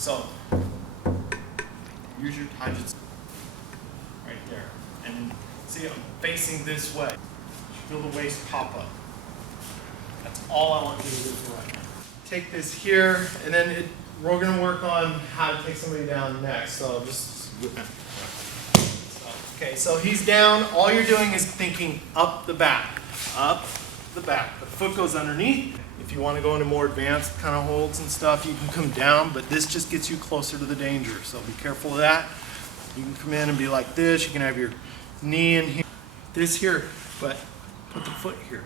So, use your taijutsu right there. And see, I'm facing this way. Feel the waist pop up. That's all I want you to do for right now. Take this here, and then we're going to work on how to take somebody down next. So just, okay, so he's down. All you're doing is thinking up the back. Up the back. The foot goes underneath. If you want to go into more advanced kind of holds and stuff, you can come down, but this just gets you closer to the danger. So be careful of that. You can come in and be like this. You can have your knee in here, this here, but put the foot here.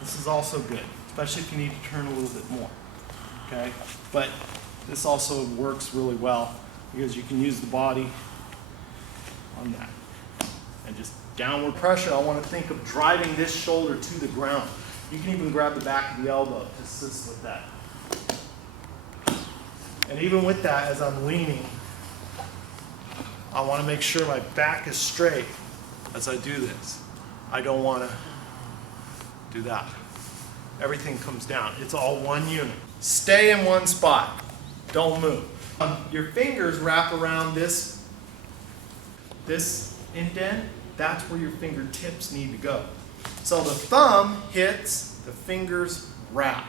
This is also good, especially if you need to turn a little bit more, okay? But this also works really well because you can use the body on that. And just downward pressure, I want to think of driving this shoulder to the ground. You can even grab the back of the elbow to assist with that. And even with that, as I'm leaning, I want to make sure my back is straight as I do this. I don't want to do that. Everything comes down. It's all one unit. Stay in one spot. Don't move. Your fingers wrap around this indent. That's where your fingertips need to go. So the thumb hits, the fingers wrap.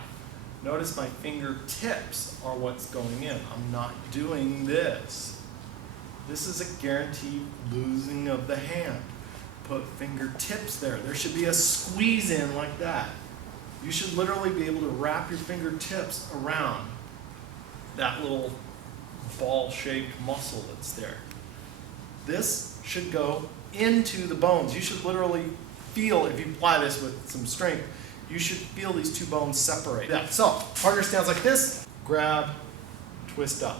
Notice my fingertips are what's going in. I'm not doing this. This is a guaranteed losing of the hand. Put fingertips there. There should be a squeeze in like that. You should literally be able to wrap your fingertips around that little ball-shaped muscle that's there. This should go into the bones. You should literally feel, if you apply this with some strength, you should feel these two bones separate. Yeah. So, partner stands like this. Grab, twist up.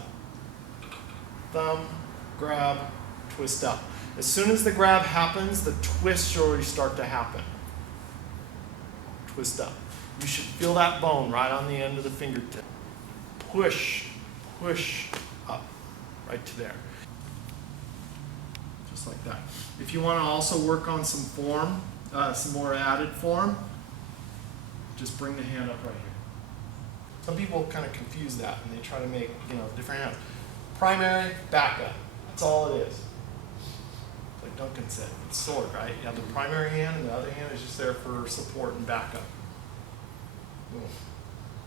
Thumb, grab, twist up. As soon as the grab happens, the twist should already start to happen. Twist up. You should feel that bone right on the end of the fingertip. Push, push up, right to there. Just like that. If you want to also work on some form, some more added form, just bring the hand up right here. Some people kind of confuse that and they try to make, different hands. Primary, backup. That's all it is. Like Duncan said, it's sword, right? You have the primary hand and the other hand is just there for support and backup. Boom.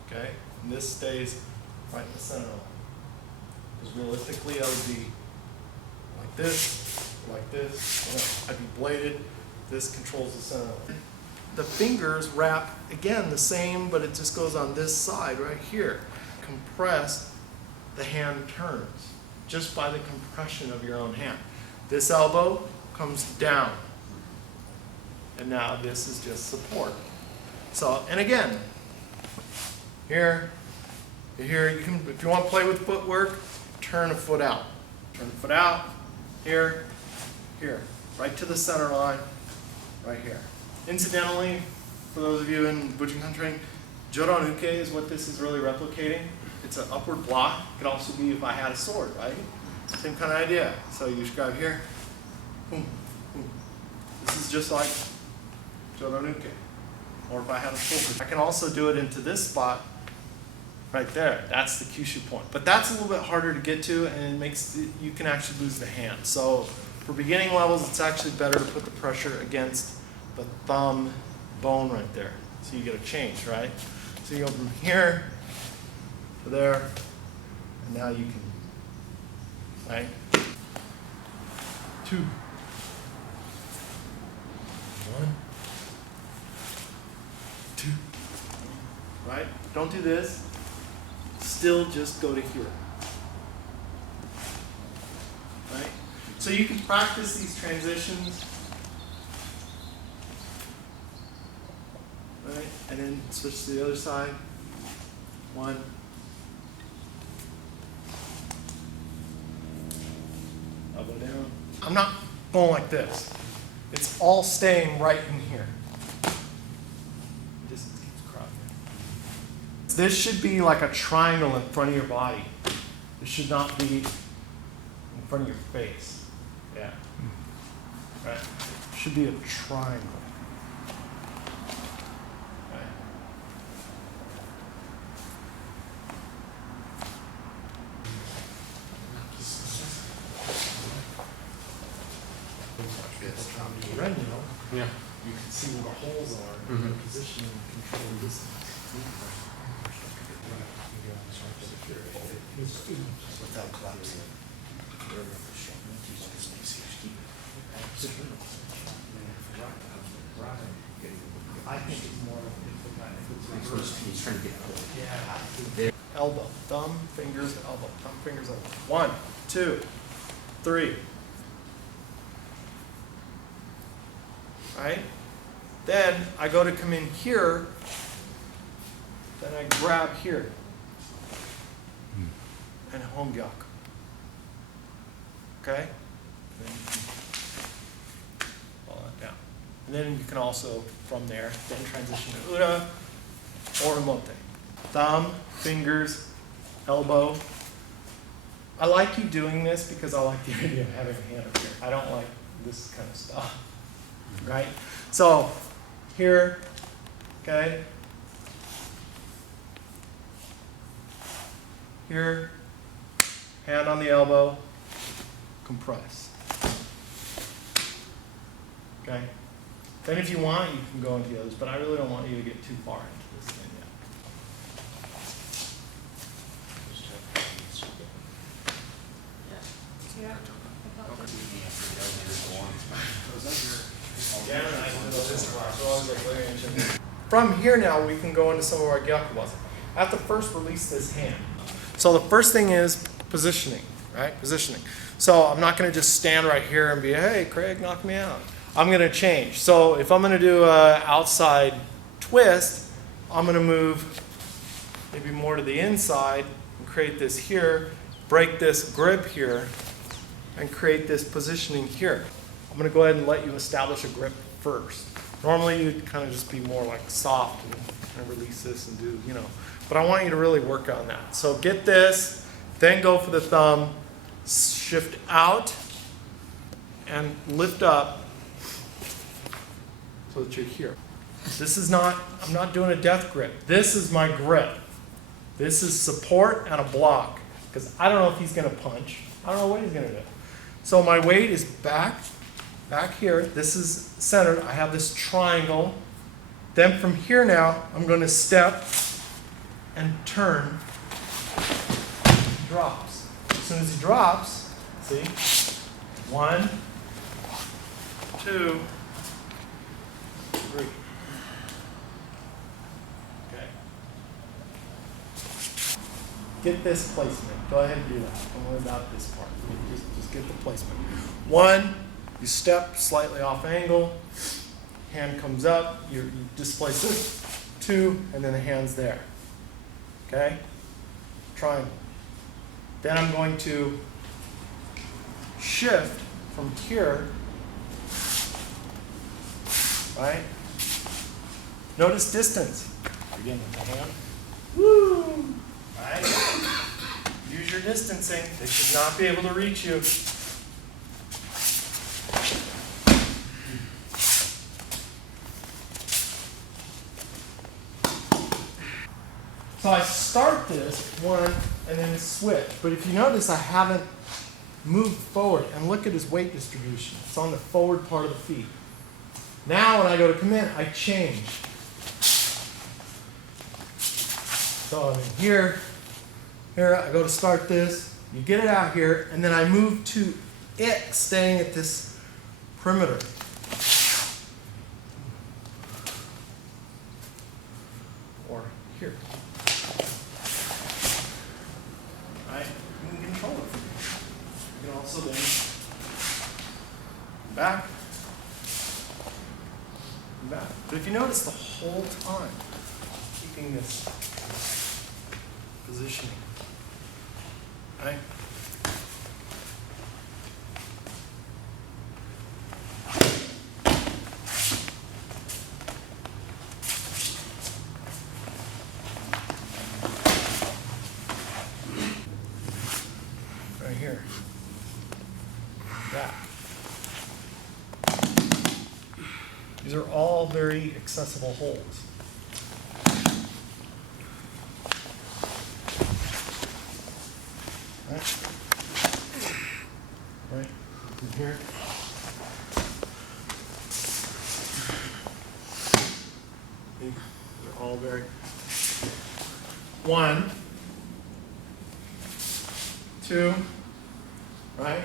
Okay? And this stays right in the center. Because realistically, I would be like this, like this. I'd be bladed. This controls the center. The fingers wrap, again, the same, but it just goes on this side right here. Compress, the hand turns just by the compression of your own hand. This elbow comes down. And now this is just support. So, and again, here, you can, if you want to play with footwork, turn a foot out. Turn the foot out, here, here, right to the center line, right here. Incidentally, for those of you in Bujinkan training, Jodonuke is what this is really replicating. It's an upward block. It could also be if I had a sword, right? Same kind of idea. So you just grab here, boom, boom. This is just like Jodonuke. Or if I had a sword. I can also do it into this spot right there. That's the Kyushu point. But that's a little bit harder to get to, and it makes you can actually lose the hand. So for beginning levels, it's actually better to put the pressure against the thumb bone right there. So you get a change, right? So you go from here to there, and now you can, right? 2, 1, 2, right? Don't do this. Still just go to here, right? So you can practice these transitions, right? And then switch to the other side. 1. Elbow down. I'm not going like this. It's all staying right in here. Distance keeps crossing. This should be like a triangle in front of your body. This should not be in front of your face. Yeah. Right. It should be a triangle. Red, you know, Yeah. you can see where the holes are, and the position and control of this. Without collapsing. I think it's more of if the guy. He's trying to get hold. Yeah. Elbow, thumb, fingers, elbow, thumb, fingers, elbow. 1, 2, 3. Right? Then I go to come in here, then I grab here. And home Gyaku. Okay? And then you can follow that down. And then you can also, from there, then transition to Ura or Mote. Thumb, fingers, elbow. I like you doing this because I like the idea of having a hand up here. I don't like this kind of stuff. Right? So, here, okay? Here, hand on the elbow, compress. Okay? Then if you want, you can go into the others, but I really don't want you to get too far into this thing yet. From here now, we can go into some of our Gyaku Waza. I have to first release this hand. So the first thing is positioning, right? Positioning. So I'm not going to just stand right here and be, hey, Craig, knock me out. I'm going to change. So if I'm going to do an outside twist, I'm going to move maybe more to the inside and create this here, break this grip here, and create this positioning here. I'm going to go ahead and let you establish a grip first. Normally you'd kind of just be more like soft and kind of release this and do, you know. But I want you to really work on that. So get this, then go for the thumb, shift out, and lift up so that you're here. This is not, I'm not doing a death grip. This is my grip. This is support and a block. Because I don't know if he's going to punch. I don't know what he's going to do. So my weight is back here. This is centered. I have this triangle. Then from here now, I'm going to step and turn. He drops. As soon as he drops, see? 1, 2, 3. Okay. Get this placement. Go ahead and do that. Don't worry about this part. Just get the placement. 1, you step slightly off angle. Hand comes up. You displace it. 2, and then the hand's there. Okay? Triangle. Then I'm going to shift from here, right? Notice distance. Again with the hand. Woo! Right? Use your distancing. They should not be able to reach you. So I start this, 1, and then switch. But if you notice, I haven't moved forward. And look at his weight distribution. It's on the forward part of the feet. Now when I go to come in, I change. So I'm in here, I go to start this. You get it out here, and then I move to it, staying at this perimeter. Or here. Right? You can control it. You can also then back, and back. But if you notice the whole time, keeping this positioning, right? Right here. Back. These are all very accessible holds. Right? From here. They're all very. 1, 2, right?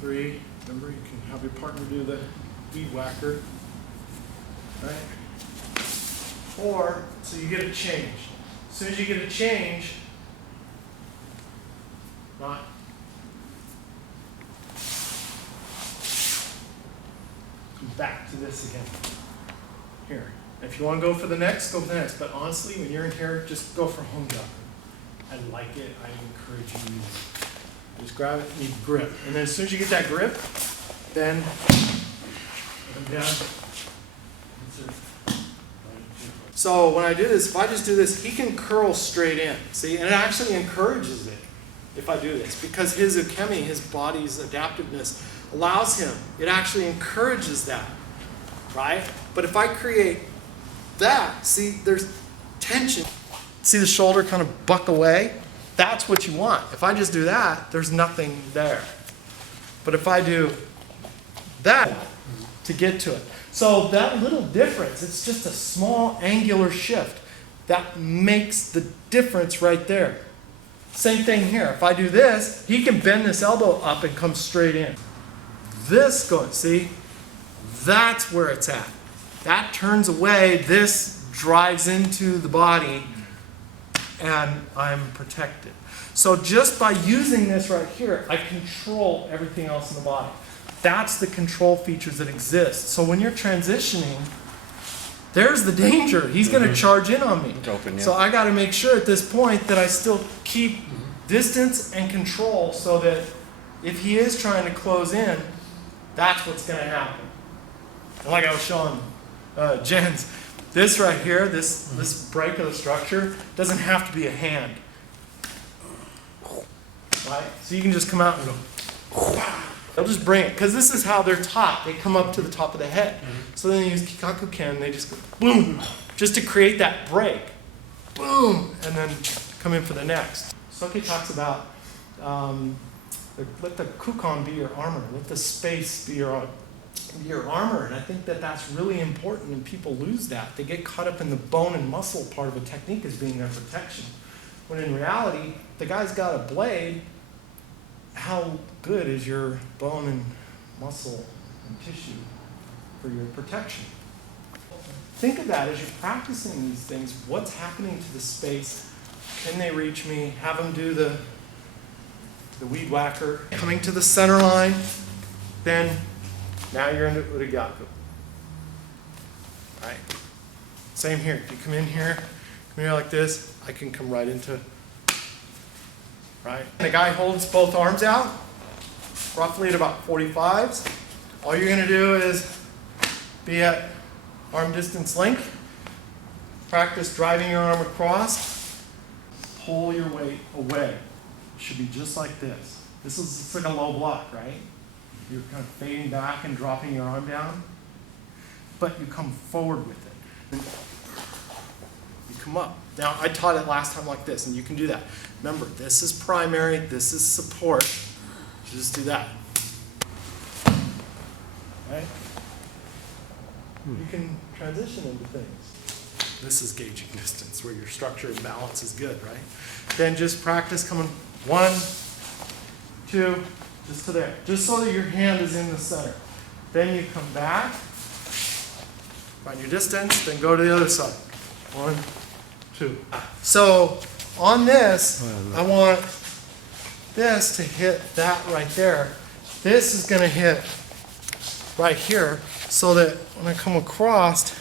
3. Remember, you can have your partner do the weed whacker, right? 4. So you get a change. As soon as you get a change, right? Come back to this again. Here. If you want to go for the next, go for the next. But honestly, when you're in here, just go for home Gyaku. I like it. I encourage you to use it. Just grab it and you grip. And then as soon as you get that grip, then come down. So when I do this, if I just do this, he can curl straight in. See, and it actually encourages it if I do this, because his ukemi, his body's adaptiveness, allows him. It actually encourages that, right? But if I create that, see, there's tension. See the shoulder kind of buck away? That's what you want. If I just do that, there's nothing there. But if I do that to get to it. So that little difference, it's just a small angular shift that makes the difference right there. Same thing here. If I do this, he can bend this elbow up and come straight in. This going, see? That's where it's at. That turns away, this drives into the body, and I'm protected. So just by using this right here, I control everything else in the body. That's the control features that exist. So when you're transitioning, there's the danger. He's going to charge in on me. Open, yeah. So I got to make sure at this point that I still keep distance and control so that if he is trying to close in, that's what's going to happen. And like I was showing Jen's, this right here, this break of the structure, doesn't have to be a hand. Right? So you can just come out and go, they'll just bring it, because this is how they're taught. They come up to the top of the head. So then they use Kikaku Ken, they just go boom, just to create that break. Boom, and then come in for the next. Soke talks about let the kukon be your armor, let the space be your armor, and I think that that's really important, and people lose that. They get caught up in the bone and muscle part of a technique as being their protection, when in reality, the guy's got a blade. How good is your bone and muscle and tissue for your protection? Think of that as you're practicing these things. What's happening to the space? Can they reach me? Have them do the weed whacker. Coming to the center line, then now you're into Urigyaku. Right? Same here. If you come in here like this, I can come right into, right? The guy holds both arms out, roughly at about 45s. All you're going to do is be at arm distance length. Practice driving your arm across. Pull your weight away. It should be just like this. This is it's like a low block, right? You're kind of fading back and dropping your arm down, but you come forward with it. You come up. Now, I taught it last time like this, and you can do that. Remember, this is primary, this is support. Just do that. Right? You can transition into things. This is gauging distance, where your structure and balance is good, right? Then just practice coming 1, 2, just to there. Just so that your hand is in the center. Then you come back, find your distance, then go to the other side. 1, 2. So on this, I want this to hit that right there. This is going to hit right here, so that when I come across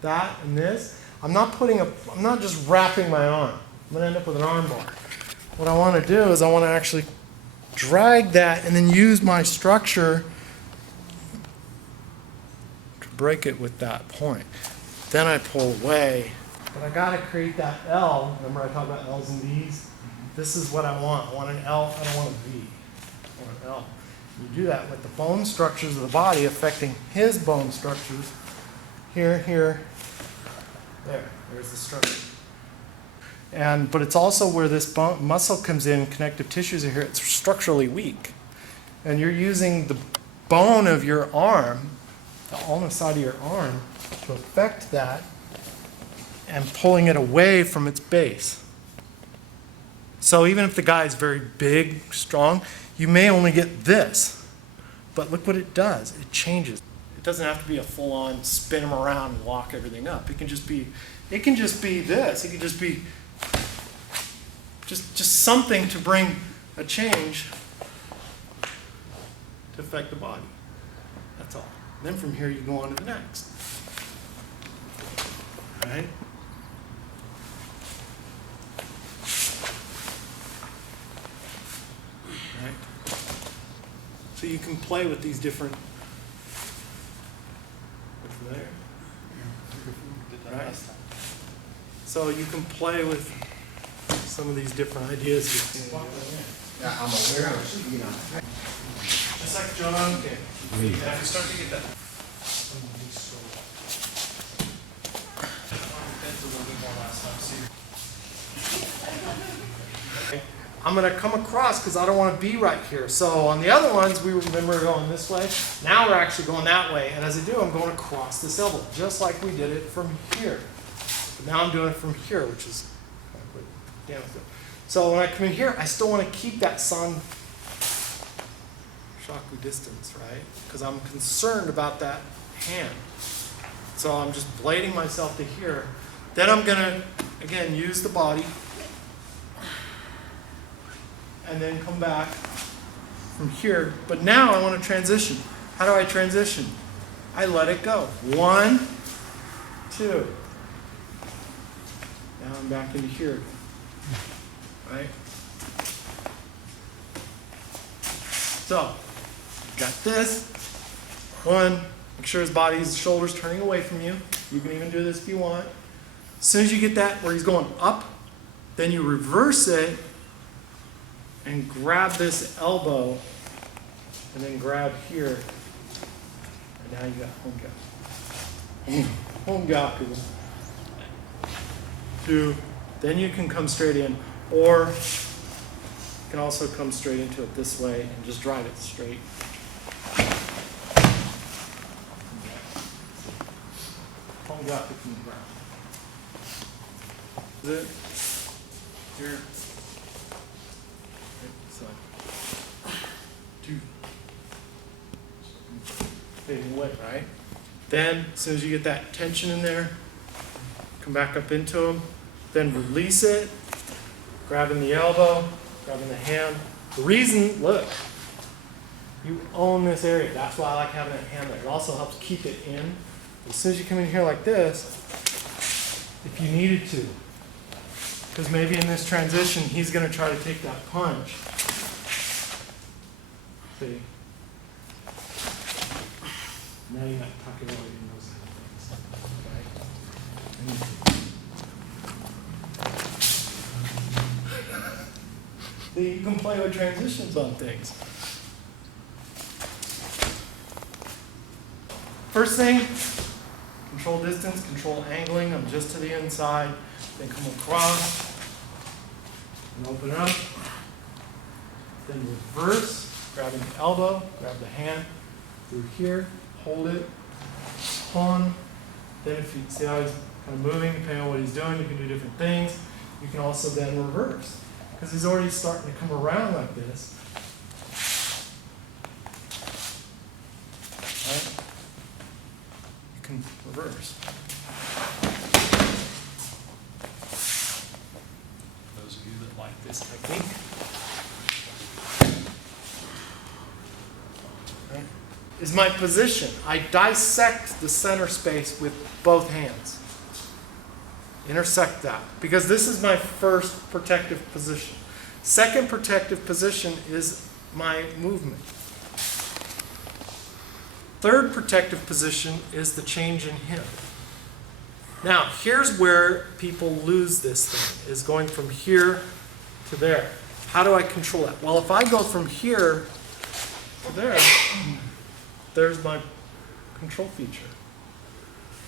that and this, I'm not just wrapping my arm. I'm going to end up with an arm bar. What I want to do is I want to actually drag that and then use my structure to break it with that point. Then I pull away. But I got to create that L. Remember I talked about L's and V's? This is what I want. I want an L, I don't want a V. I want an L. You do that with the bone structures of the body affecting his bone structures. Here, here, there. There's the structure. But it's also where this bone, muscle comes in, connective tissues are here, it's structurally weak. And you're using the bone of your arm, on the side of your arm, to affect that and pulling it away from its base. So even if the guy is very big, strong, you may only get this. But look what it does. It changes. It doesn't have to be a full-on spin him around and lock everything up. It can just be this. It can just be just something to bring a change to affect the body. That's all. And then from here you go on to the next. All right? Right? So you can play with these different. What's there? Right? So you can play with some of these different ideas. Yeah, I'm aware of it, you know. Just like John. Okay. If you start to get that. I'm going to come across because I don't want to be right here. So on the other ones, we remember going this way. Now we're actually going that way. And as I do, I'm going across this elbow, just like we did it from here. But now I'm doing it from here, which is down. So when I come in here, I still want to keep that sun shaku distance, right? Because I'm concerned about that hand. So I'm just blading myself to here. Then I'm going to, again, use the body. And then come back from here. But now I want to transition. How do I transition? I let it go. 1, 2. Now I'm back into here. Right? So, got this. 1, make sure his shoulders turning away from you. You can even do this if you want. As soon as you get that where he's going up, then you reverse it and grab this elbow, and then grab here, and now you got home Gyaku. 2, then you can come straight in, or you can also come straight into it this way and just drive it straight. Home Gyaku from the ground. Is it? Here. So, 2. Fading away, right? Then, as soon as you get that tension in there, come back up into him. Then release it, grabbing the elbow, grabbing the hand. The reason, look, you own this area. That's why I like having that hand there. It also helps keep it in. As soon as you come in here like this, if you needed to, because maybe in this transition, he's going to try to take that punch. See? Now you're not talking about your nose and things. Right? See, you can play with transitions on things. First thing, control distance, control angling. I'm just to the inside. Then come across and open up. Then reverse, grabbing the elbow, grab the hand through here, hold it, on. Then if you see how he's kind of moving, depending on what he's doing, you can do different things. You can also then reverse, because he's already starting to come around like this. Right? You can reverse. Those of you that like this technique. Right? Is my position. I dissect the center space with both hands. Intersect that. Because this is my first protective position. Second protective position is my movement. Third protective position is the change in him. Now, here's where people lose this thing, is going from here to there. How do I control that? Well, if I go from here to there, there's my control feature.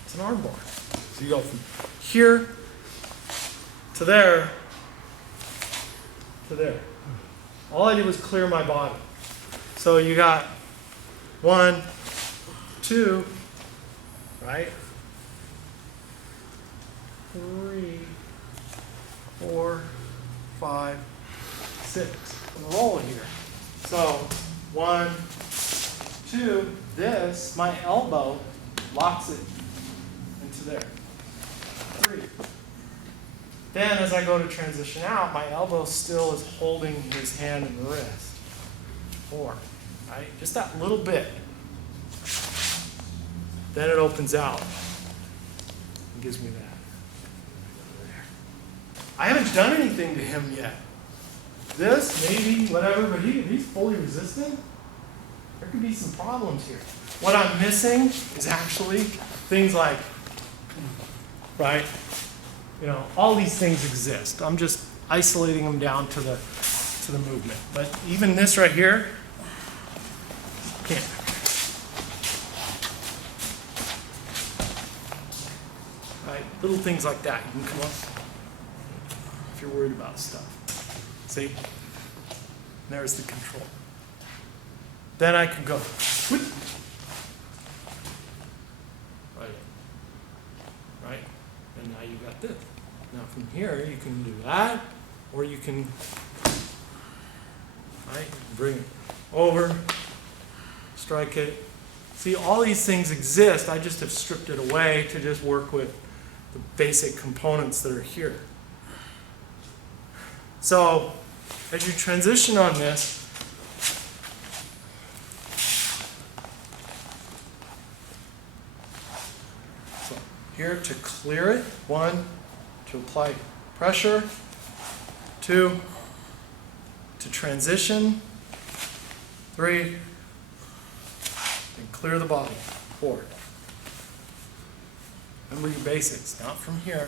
It's an arm bar. So you go from here to there to there. All I did was clear my body. So you got 1, 2, right? 3, 4, 5, 6. Roll here. So 1, 2, this, my elbow locks it into there. 3. Then as I go to transition out, my elbow still is holding his hand and wrist. 4, right? Just that little bit. Then it opens out and gives me that. I haven't done anything to him yet. This, maybe, whatever, but he's fully resistant. There could be some problems here. What I'm missing is actually things like, right? You know, all these things exist. I'm just isolating them down to the movement. But even this right here, can't. Right? Little things like that. You can come up if you're worried about stuff. See? There's the control. Then I can go. Right. Right? And now you got this. Now from here, you can do that, or you can, right, bring it over, strike it. See, all these things exist. I just have stripped it away to just work with the basic components that are here. So, as you transition on this, so here to clear it, 1, to apply pressure, 2, to transition, 3, and clear the body, 4. Remember your basics, not from here,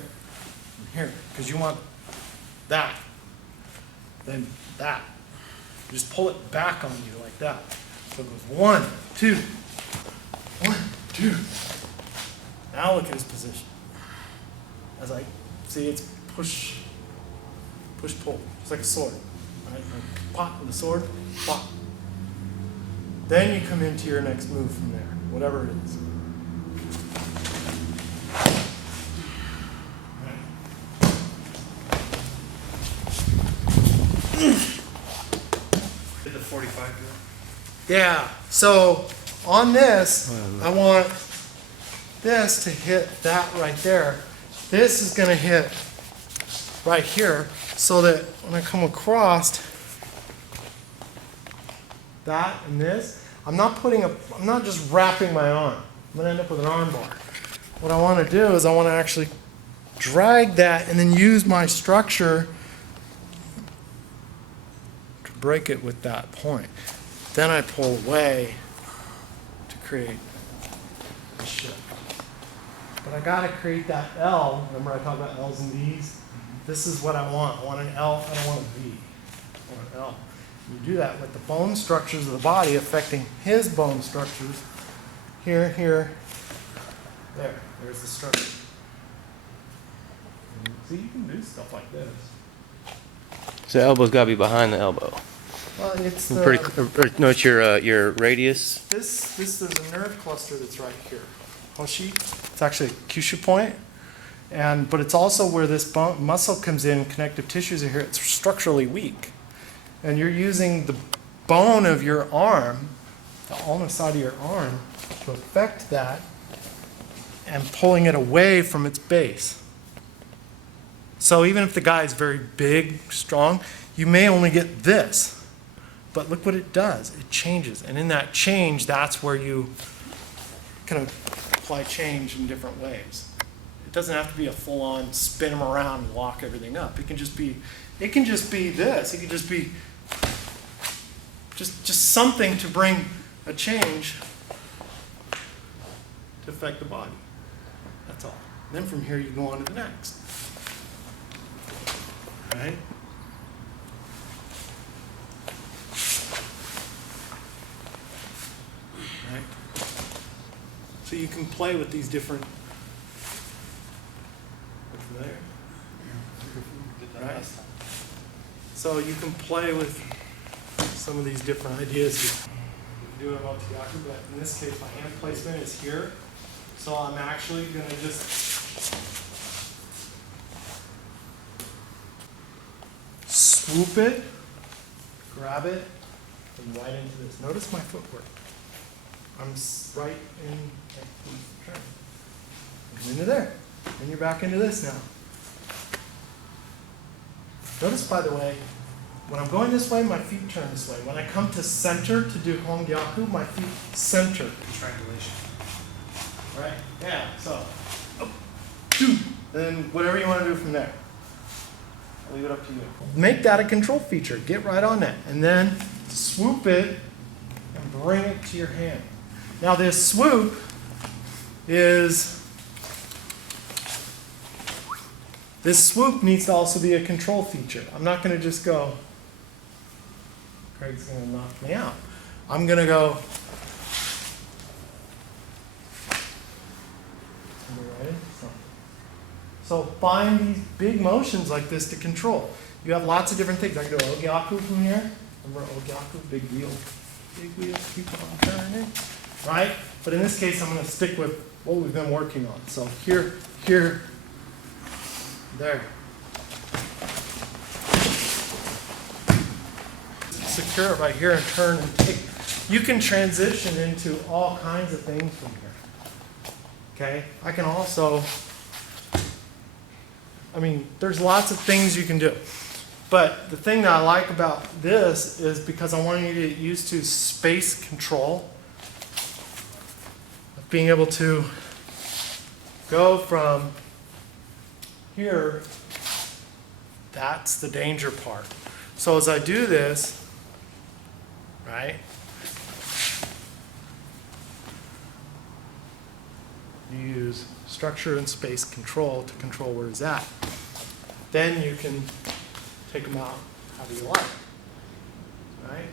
from here, because you want that. Then that. Just pull it back on you like that. So it goes 1, 2, 1, 2. Now look at his position. As I see, it's push, push, pull. It's like a sword. Right? Like pop with a sword, pop. Then you come into your next move from there, whatever it is. Did the 45 do it? Yeah, so on this, I want this to hit that right there. This is going to hit right here, so that when I come across that and this, I'm not just wrapping my arm. I'm going to end up with an arm bar. What I want to do is I want to actually drag that and then use my structure to break it with that point. Then I pull away to create a shift. But I got to create that L. Remember I talked about L's and V's? This is what I want. I want an L, I don't want a V. I want an L. You do that with the bone structures of the body affecting his bone structures. Here, here, there. There's the structure. See, you can do stuff like this. So the elbow's got to be behind the elbow. Well, it's No, it's your radius. this. There's a nerve cluster that's right here. Hoshi. It's actually a Kyushu point, but it's also where this bone, muscle comes in. Connective tissues are here. It's structurally weak, and you're using the bone of your arm, the ulnar side of your arm, to affect that, and pulling it away from its base. So even if the guy is very big, strong, you may only get this. But look what it does. It changes. And in that change, that's where you kind of apply change in different ways. It doesn't have to be a full-on spin them around and lock everything up. It can just be this. It can just be just something to bring a change to affect the body. That's all. And then from here you go on to the next. Right? Right? So you can play with these different. What's there? Right? So you can play with some of these different ideas here. do an Omotegaku, but in this case, my hand placement is here. So I'm actually going to just swoop it, grab it, and right into this. Notice my footwork. I'm right in, turn. Come into there. And you're back into this now. Notice, by the way, when I'm going this way, my feet turn this way. When I come to center to do Gyaku, my feet center. Triangulation. Right? Yeah, so, up, two, then whatever you want to do from there. I'll leave it up to you. Make that a control feature. Get right on that. And then swoop it and bring it to your hand. Now this swoop needs to also be a control feature. I'm not going to just go, Craig's going to knock me out. I'm going to go, so find these big motions like this to control. You have lots of different things. I can do Gyaku from here. Remember Gyaku, big wheel. Big wheel, keep on turning. Right? But in this case, I'm going to stick with what we've been working on. So here, here, there. Secure it right here and turn and take. You can transition into all kinds of things from here. Okay? I can also, there's lots of things you can do. But the thing that I like about this is because I want you to get used to space control. Being able to go from here, that's the danger part. So as I do this, right, you use structure and space control to control where it's at. Then you can take them out however you like, right?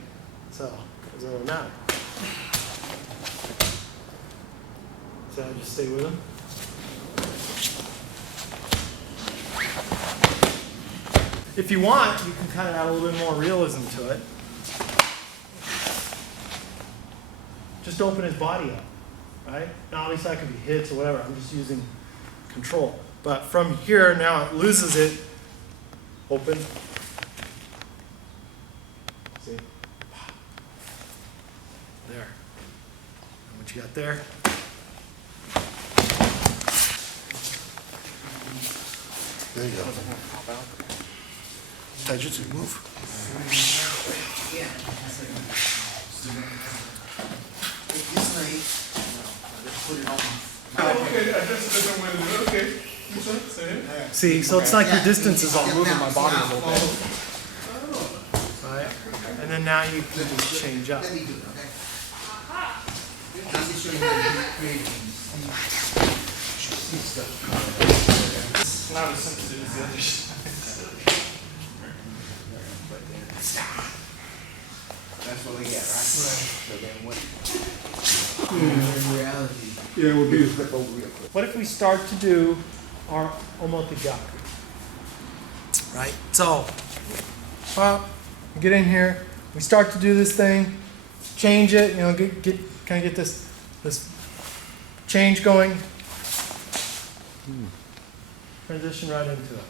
So it doesn't really matter. So I just stay with them. If you want, you can kind of add a little bit more realism to it. Just open his body up, right? Now obviously that could be hits or whatever. I'm just using control. But from here, now it loses it. Open. See? There. And what you got there? There you go. Jujutsu move. See, so it's like your distance is all moving my body a little bit. Right? And then now you can just change up. It's not as sensitive as the other side. That's what we get, right? So then what? In reality. Yeah, we'll do flip over real quick. What if we start to do our Omotegaku? Right? So, get in here. We start to do this thing. Change it. Kind of get this change going. Transition right into it.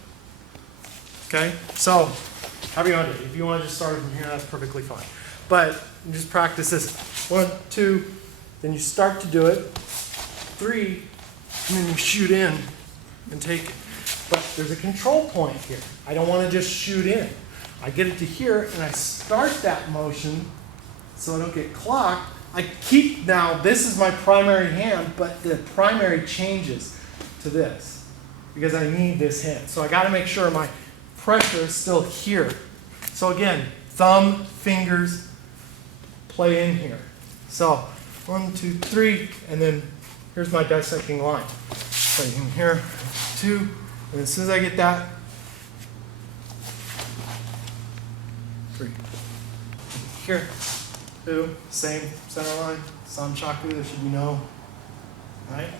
Okay? So, however you want to do it. If you want to just start from here, that's perfectly fine. But you just practice this. 1, 2, then you start to do it. 3, and then you shoot in and take it. But there's a control point here. I don't want to just shoot in. I get it to here, and I start that motion so I don't get clocked. I keep, now this is my primary hand, but the primary changes to this because I need this hand. So I got to make sure my pressure is still here. So again, thumb, fingers, play in here. So 1, 2, 3, and then here's my dissecting line. Play in here, 2, and as soon as I get that, 3. Here, 2, same center line, Sanchaku, there should be no, right?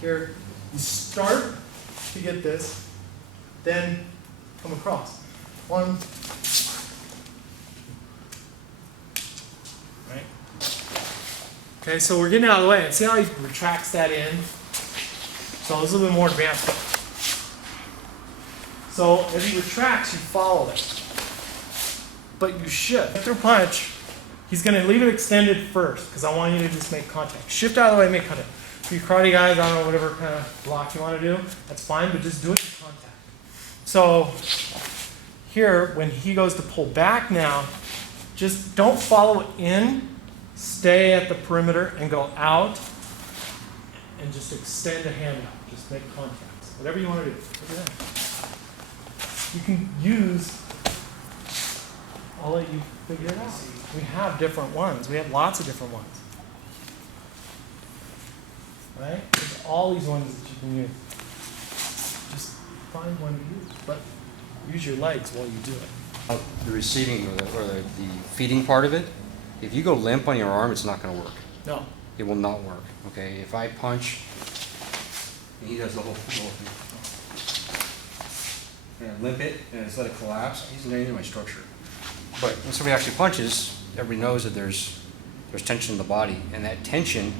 Here, you start to get this, then come across. 1, right? Okay, so we're getting out of the way. And see how he retracts that in? So it's a little bit more advanced. So as he retracts, you follow it. But you shift. After punch, he's going to leave it extended first because I want you to just make contact. Shift out of the way, make contact. For you karate guys, I don't know, whatever kind of block you want to do, that's fine, but just do it in contact. So here, when he goes to pull back now, just don't follow it in. Stay at the perimeter and go out and just extend a hand out. Just make contact. Whatever you want to do. Look at that. You can use, I'll let you figure it out. We have different ones. We have lots of different ones. Right? There's all these ones that you can use. Just find one to use. But use your legs while you do it. The receiving or the feeding part of it, if you go limp on your arm, it's not going to work. No. It will not work. Okay, if I punch, and he does the whole thing. And I limp it and just let it collapse, he's getting into my structure. But when somebody actually punches, everybody knows that there's tension in the body, and that tension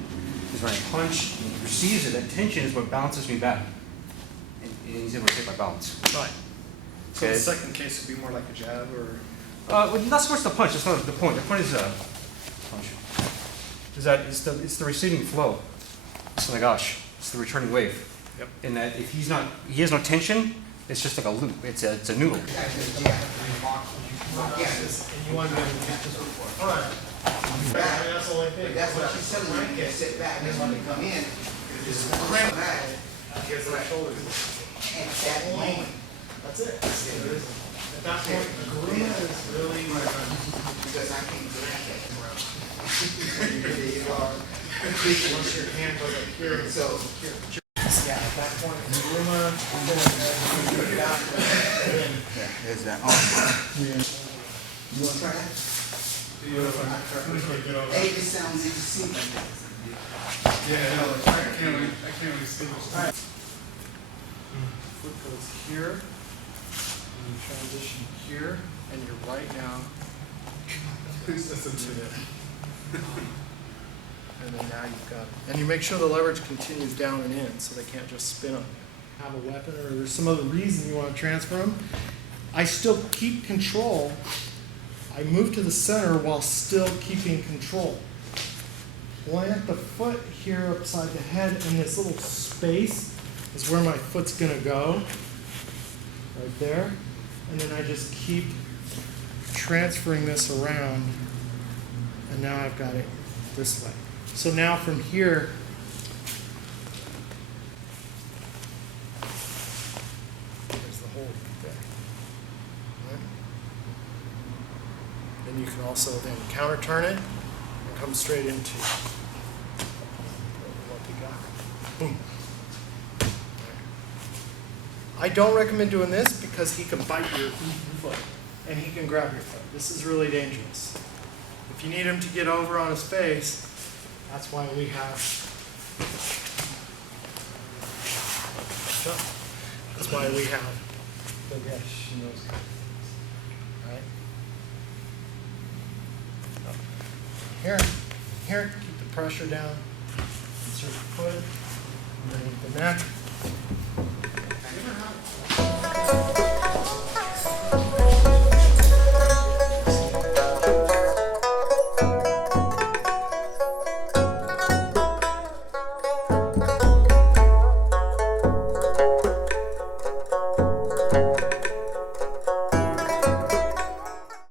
is when I punch and he receives it. That tension is what bounces me back, and he's able to take my balance. Right. So Okay. the second case would be more like a jab or? Well, not so much the punch. That's not the point. The point is punch. Is that it's the receiving flow. It's the nagash. It's the returning wave. Yep. And that if he has no tension, it's just like a loop. It's a noodle. And you want to get this front. That's the only thing. That's what she's telling you, you sit back, and then when they come in, just crank back. Here's the shoulders. And at that moment, That's it. At that point, the Guruma is really because I can't grab that. once your hand goes up here. So, Yeah, at that point, the Guruma, there's that arm. You want to try that? Hey, this sounds interesting like that. Yeah, no, I can't really distinguish. foot goes here, and you transition here, and you're right now. Please listen to that. And then now you've got it. And you make sure the leverage continues down and in, so they can't just spin on you. Have a weapon, or there's some other reason you want to transfer them. I still keep control. I move to the center while still keeping control. Plant the foot here upside the head, and this little space is where my foot's gonna go. Right there. And then I just keep transferring this around, and now I've got it this way. So now from here, there's the hole right there. Right? Then you can also then counter turn it and come straight into boom. I don't recommend doing this because he can bite your foot and he can grab your foot. This is really dangerous. If you need him to get over on his face, that's why we have. That's why we have. But yeah, she knows. Right? Here, keep the pressure down. Insert the foot, underneath the neck.